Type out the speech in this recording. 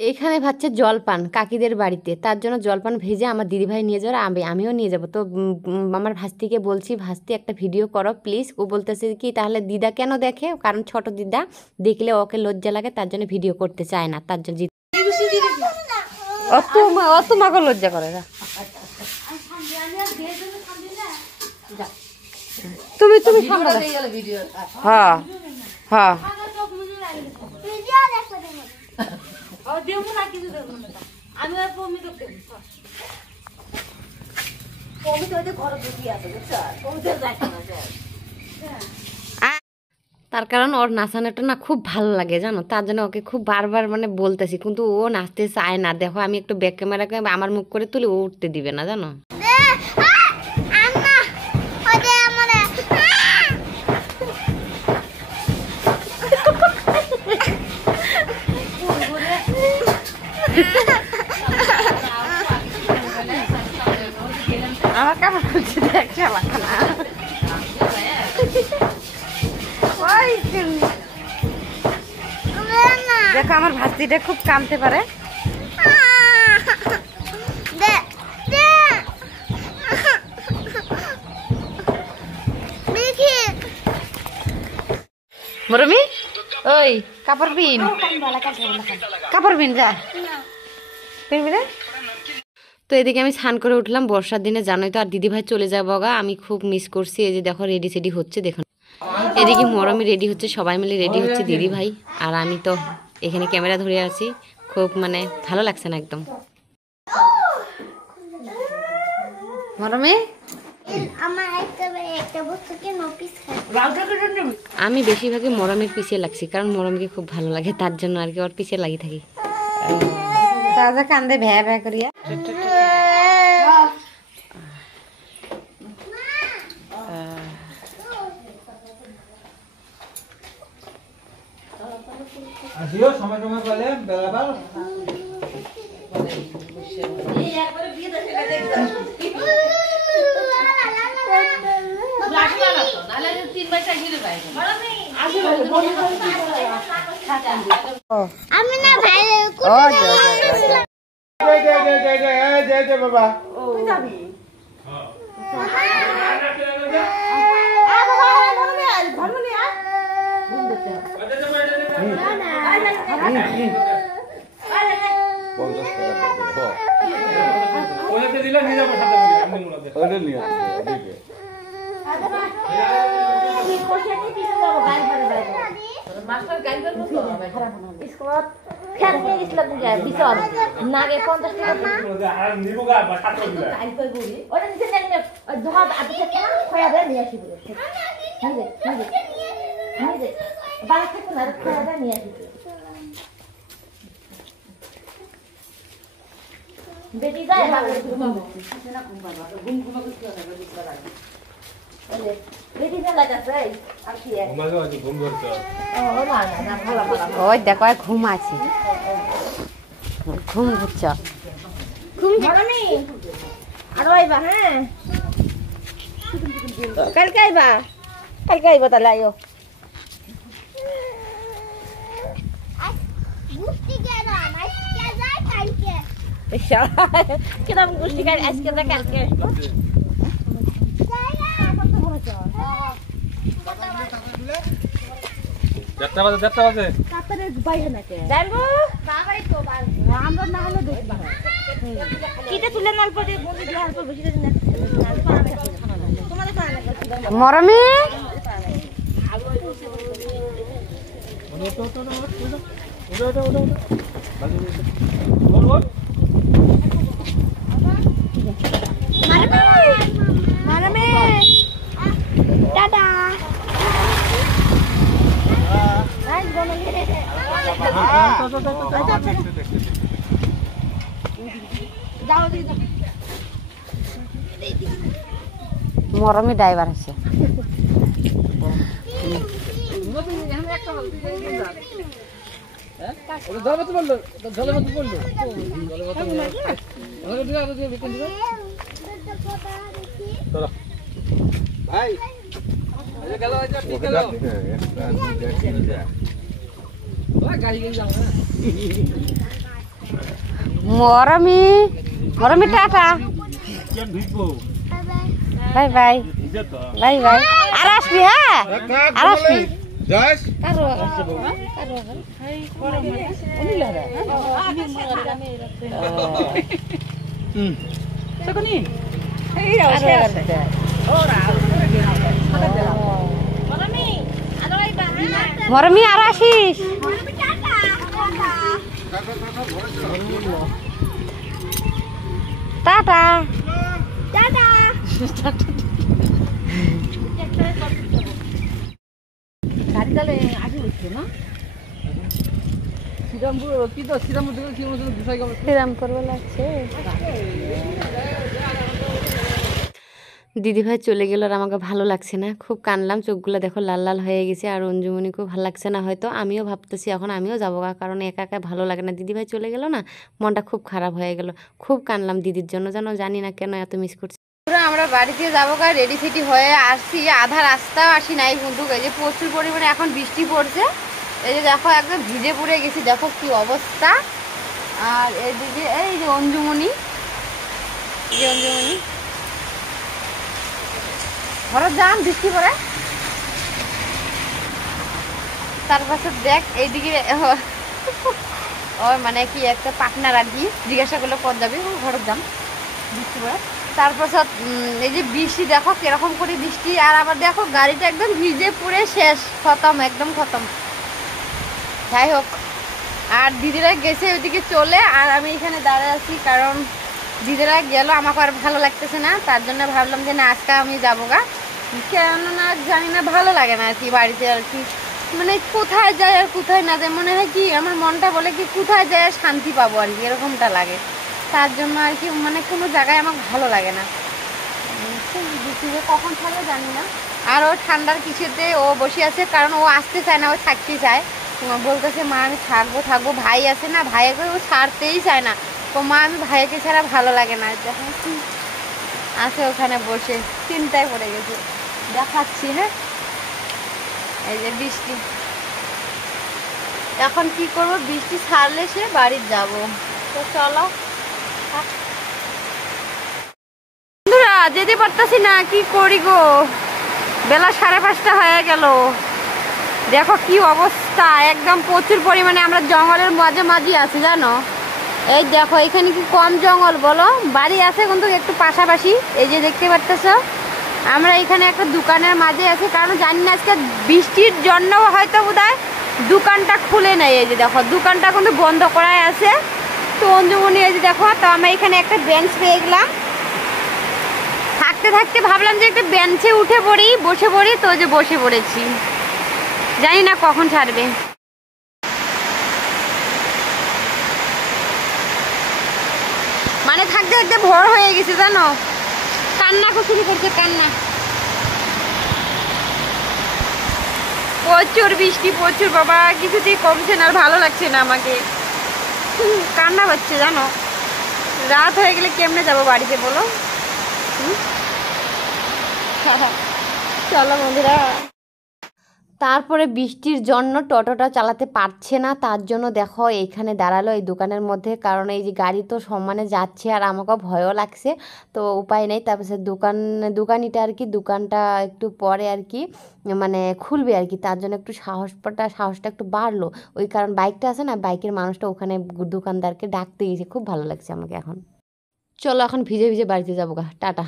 এখানে ভাবছে জলপান কাকিদের বাড়িতে, তার জন্য জলপান ভেজে আমার দিদিভাই নিয়ে যাওয়ার, আমিও নিয়ে যাব। তো আমার ভাস্তিকে বলছি, ভাস্তি একটা ভিডিও করো প্লিজ। ও বলতেছে কি তাহলে দিদা কেন দেখে, কারণ ছোট দিদা দেখলে ওকে লজ্জা লাগে, তার জন্য ভিডিও করতে চায় না, তার জন্য অত মাকে লজ্জা করে না। তুমি তুমি হ্যাঁ হ্যাঁ তার কারণ ওর নাচানোটা না খুব ভালো লাগে জানো, তার জন্য ওকে খুব বারবার মানে বলতেছি, কিন্তু ও নাচতে চায় না। দেখো আমি একটু ব্যাক ক্যামেরাকে আমার মুখ করে তুলে ও উঠতে দিবে না জানো। আমার কাপড় খুলছে দেখছে দেখো আমার ভাস্তিটা খুব কামতে পারে। মরমি ওই কাপড় বিন যা পিনবি না। তো এদিকে আমি স্নান করে উঠলাম, বর্ষার দিনে জানোই তো, আর দিদিভাই চলে যাবো গা, আমি খুব মিস করছি। এই যে দেখো রেডি সেডি হচ্ছে, দেখুন এদিকে মরমি রেডি হচ্ছে, সবাই মিলে রেডি হচ্ছে, দিদিভাই আর আমি তো এখানে ক্যামেরা ধরে আছি। খুব মানে ভালো লাগছে না একদম। মরমি আমি বেশিরভাগই মরমের পিছিয়ে লাগছি, কারণ মরমকে খুব ভালো লাগে, তার জন্য আর কি ওর পিছিয়ে লাগি থাকি। তাজা কান্দে ভ্যা ভ্যা করিয়া আসিও সময় সময় বলে বেলাবার আমি না ভাই বাবা বেটি যায় ওই দেখো ঘুম আছে, ঘুম ঘুরছ আরো আইবা। হ্যাঁ কালকে আইবা তাহলে আইও। কিরম গোষ্ঠী গাড়ি আজকে যা কালকে আসবো। মরমি মরমি ড্রাইভার আছে। ভাই গাড়ি মরমি মরমি tata bye bye bye bye আর আসবি হ্যাঁ আর আসবি যাস মরমি আর আসিস টাটা গাড়ি তাহলে আগে হচ্ছে না শ্রীরাম করবো লাগছে দিদিভাই চলে গেল আর আমাকে ভালো লাগছে না, খুব কানলাম, চোখগুলো দেখো লাল লাল হয়ে গেছে। আর অঞ্জুমণিকেও ভালো লাগছে না, হয়তো আমিও ভাবতেছি এখন আমিও যাবো গা, কারণ একা একা ভালো লাগে না। দিদিভাই চলে গেল না, মনটা খুব খারাপ হয়ে গেল, খুব কানলাম দিদির জন্য, যেন জানি না কেন এত মিস করছি। আমরা বাড়িতে যাবো গা, রেডি সেডি হয়ে আসছি, আধা রাস্তাও আসি নাই কিন্তু এই যে প্রচুর পরিমাণে এখন বৃষ্টি পড়ছে, এই যে দেখো একদম ভিজে পড়ে গেছি, দেখো কি অবস্থা। আর এদিকে এই যে অঞ্জুমণি, ঘরে যান বৃষ্টি পড়ে। তারপর দেখ এইদিকে ওই মানে কি একটা পার্টনার আর কি জিজ্ঞাসা করলে পর যাবে, ঘরে যান বৃষ্টি পড়ে। তারপর এই যে বৃষ্টি দেখো কিরকম করে বৃষ্টি, আর আবার দেখো গাড়িটা একদম ভিজে পুড়ে শেষ, খতম, একদম খতম। যাই হোক, আর দিদিরা গেছে ওইদিকে চলে, আর আমি এখানে দাঁড়ায় আছি, কারণ দিদিরা গেল, আমাকে আর ভালো লাগতেছে না, তার জন্য ভাবলাম যে না আজকে আমি যাবো গা, কেননা জানি না ভালো লাগে না আর কি বাড়িতে আর কি, মানে কোথায় যায় আর কোথায় না যায়, মনে হয় কি আমার মনটা বলে কি কোথায় যায় শান্তি পাবো আর কি, এরকমটা লাগে। তার জন্য আর কি মানে কোনো জায়গায় আমার ভালো লাগে না, কখন থাকবে জানি না। আর ও ঠান্ডার কিছুতে ও বসে আছে, কারণ ও আসতে চায় না, ও থাকতে চায়, বলতেছে মা আমি থাকবো, ভাই আছে না, ভাইকে ও ছাড়তেই চায় না, তো মা আমি ভাইকে ছাড়া ভালো লাগে না। যখন আছে ওখানে বসে চিন্তায় পড়ে গেছে, দেখাচ্ছি। হ্যাঁ, এই যে বৃষ্টি, এখন কি করব, বৃষ্টি ছাড়লে সে বাড়ি যাব, তো চলো। বন্ধুরা যেতে পারতাছি না, কি করি গো, বেলা 5:30 হয়ে গেল, দেখো কি অবস্থা, একদম প্রচুর পরিমাণে আমরা জঙ্গলের মাঝে মাঝে আছি জানো। এই দেখো এখানে কি কম জঙ্গল বলো, বাড়ি আছে কিন্তু একটু পাশাপাশি, এই যে দেখতে পারতেছো আমরা এখানে একটা দোকানের মাঝে আছি, কারণ জানি না আজকে বৃষ্টির জন্য হয়তো বোধহয় দোকানটা খুলে নেই, এই যে দেখো দোকানটা কিন্তু বন্ধ করাই আছে। তো অঞ্জুমণি এই যে দেখো, তো আমরা এখানে একটা বেঞ্চ পেয়ে গেলাম, থাকতে থাকতে ভাবলাম যে একটা বেঞ্চে উঠে পড়ি, বসে পড়ি, তো যে বসে পড়েছি, জানি না কখন ছাড়বে। মানে থাকতে থাকতে ভোর হয়ে গেছে জানো, কান্না শুরু করছে, কান্না, প্রচুর বৃষ্টি, প্রচুর বাবা, কিছুতেই কমছে না, আর ভালো লাগছে না আমাকে, কান্না হচ্ছে জানো। রাত হয়ে গেলে কেমনে যাবো বাড়িতে বলো, চলো বন্ধুরা। তারপরে বৃষ্টির জন্য টোটোটা চালাতে পারছে না, তার জন্য দেখো এইখানে দাঁড়ালো এই দোকানের মধ্যে, কারণ এই যে গাড়ি তো সমানে যাচ্ছে আর আমাকেও ভয়ও লাগছে, তো উপায় নেই। তারপরে দোকানিটা আর কি দোকানটা একটু পরে আর কি মানে খুলবে আর কি, তার জন্য একটু সাহসটা একটু বাড়লো, ওই কারণ বাইকটা আছে না, বাইকের মানুষটা ওখানে দোকানদারকে ডাকতে গেছে, খুব ভালো লাগছে আমাকে এখন। চলো এখন ভিজে ভিজে বাড়িতে যাবো গা, টাটা।